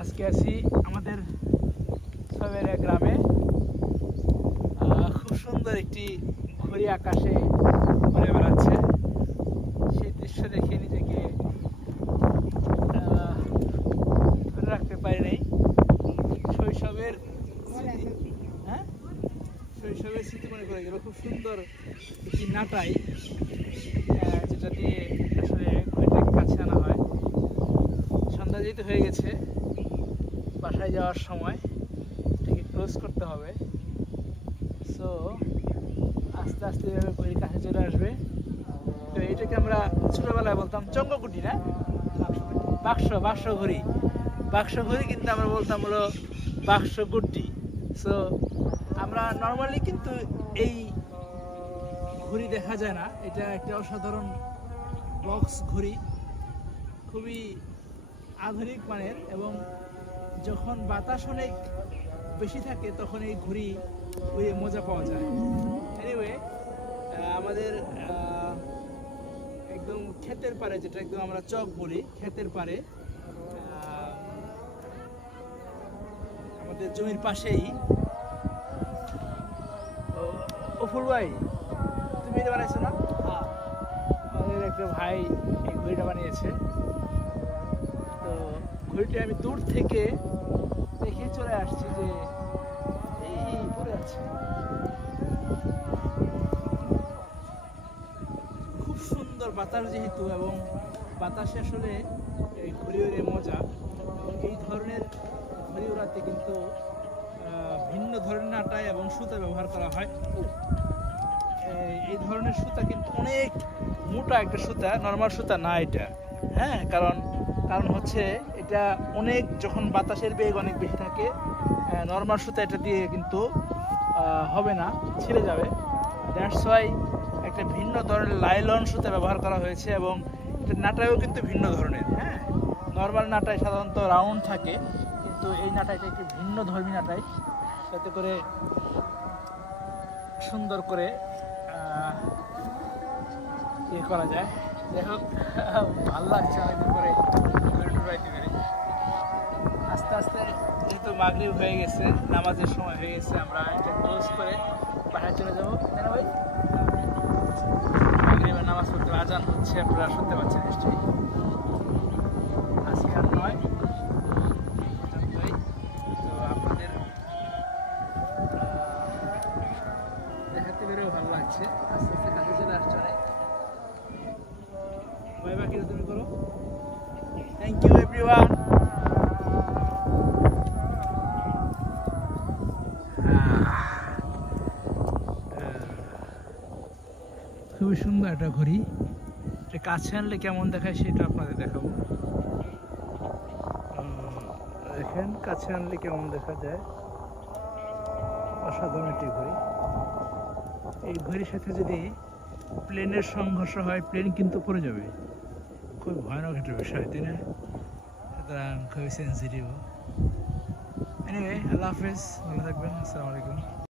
আজকে আছি আমাদের ছবেরিয়া গ্রামে। খুব সুন্দর একটি ঘুড়ি আকাশে ঘুরে বেড়াচ্ছে। সেই দৃশ্য দেখে নিজেকে ধরে রাখতে পারি নাই। শৈশবের স্মৃতি মনে করে গেল। খুব সুন্দর একটি নাটাই, যেটা দিয়ে আসলে ঘুড়িটাকে কাছে আনা হয়। সন্ধ্যা যেহেতু হয়ে গেছে, বাসায় যাওয়ার সময় এটাকে ক্লোজ করতে হবে। সো আস্তে আস্তে এভাবে ঘুড়ি কাছে চলে আসবে। তো এটাকে আমরা ছোটবেলায় বলতাম চঙ্গকুটি, না বাক্স ঘুড়ি। বাক্স ঘুড়ি কিন্তু আমরা বলতাম হলো বাক্স গুড্ডি। সো আমরা নর্মালি কিন্তু এই ঘুড়ি দেখা যায় না। এটা একটা অসাধারণ বক্স ঘুড়ি, খুবই আধুনিক মানের, এবং যখন বাতাস অনেক বেশি থাকে তখন এই ঘুড়ি উড়ে মজা পাওয়া যায়। এনিওয়ে, আমাদের একদম ক্ষেতের পারে, যেটা একদম আমরা চক বলি, ক্ষেতের পারে, আমাদের জমির পাশেই। অফুল ভাই, তুমি এটা বানাইছো না? আমাদের একটা ভাই এই ঘুড়িটা বানিয়েছে। তো ঘুড়িটি আমি দূর থেকে দেখে চলে আসছি যে এই পড়ে আছে। খুব সুন্দর বাতাস যেহেতু, এবং বাতাসে আসলে এই ঘুড়ি উড়ে মজা। এবং এই ধরনের ঘুড়ি উড়াতে কিন্তু ভিন্ন ধরনের আটা এবং সুতা ব্যবহার করা হয়। এই ধরনের সুতা কিন্তু অনেক মোটা একটা সুতা, নর্মাল সুতা না এটা। হ্যাঁ, কারণ হচ্ছে এটা অনেক, যখন বাতাসের বেগ অনেক বেশি থাকে, নর্মাল সুতা এটা দিয়ে কিন্তু হবে না, ছিঁড়ে যাবে। দ্যাটস ওয়াই একটা ভিন্ন ধরনের লাইলন সুতা ব্যবহার করা হয়েছে। এবং এটা নাটাইও কিন্তু ভিন্ন ধরনের। হ্যাঁ, নর্মাল নাটাই সাধারণত রাউন্ড থাকে, কিন্তু এই নাটাইটা একটু ভিন্ন ধর্মী নাটাই, যাতে করে সুন্দর করে ইয়ে করা যায়। যাই হোক, ভালো লাগছে অনেকদিন পরে ঘুরাইতে পেরে। আস্তে আস্তে যেহেতু মাগরিব হয়ে গেছে, নামাজের সময় হয়ে গেছে, আমরা এটা ক্লোজ করে বাসায় চলে যাবো। তাই না ভাই? মাগরিবের নামাজ পড়তে আজান হচ্ছে, আপনারা শুনতে পাচ্ছেন নিশ্চয়ই। আজকে আর নয়, তো আপনাদের দেখাতে পেরেও ভালো লাগছে। আস্তে আস্তে কাছে চলে আসছে অনেক। ভাই, বাকিটা তুমি করো। Thank you everyone. খুবই সুন্দর একটা ঘড়ি। এটা কাছে আনলে কেমন দেখায় সেটা আপনাদের দেখাবো। দেখেন কাছে আনলে কেমন দেখা যায়। অসাধারণ একটি ঘড়ি। এই ঘড়ির সাথে যদি প্লেনের সংঘর্ষ হয়, প্লেন কিন্তু পড়ে যাবে। খুব ভয়ানক একটা বিষয়, তাই না? সুতরাং খুবই সেন্সিটিভ। এনিওয়ে, আল্লাহ হাফেজ, ভালো থাকবেন। আসসালামু আলাইকুম।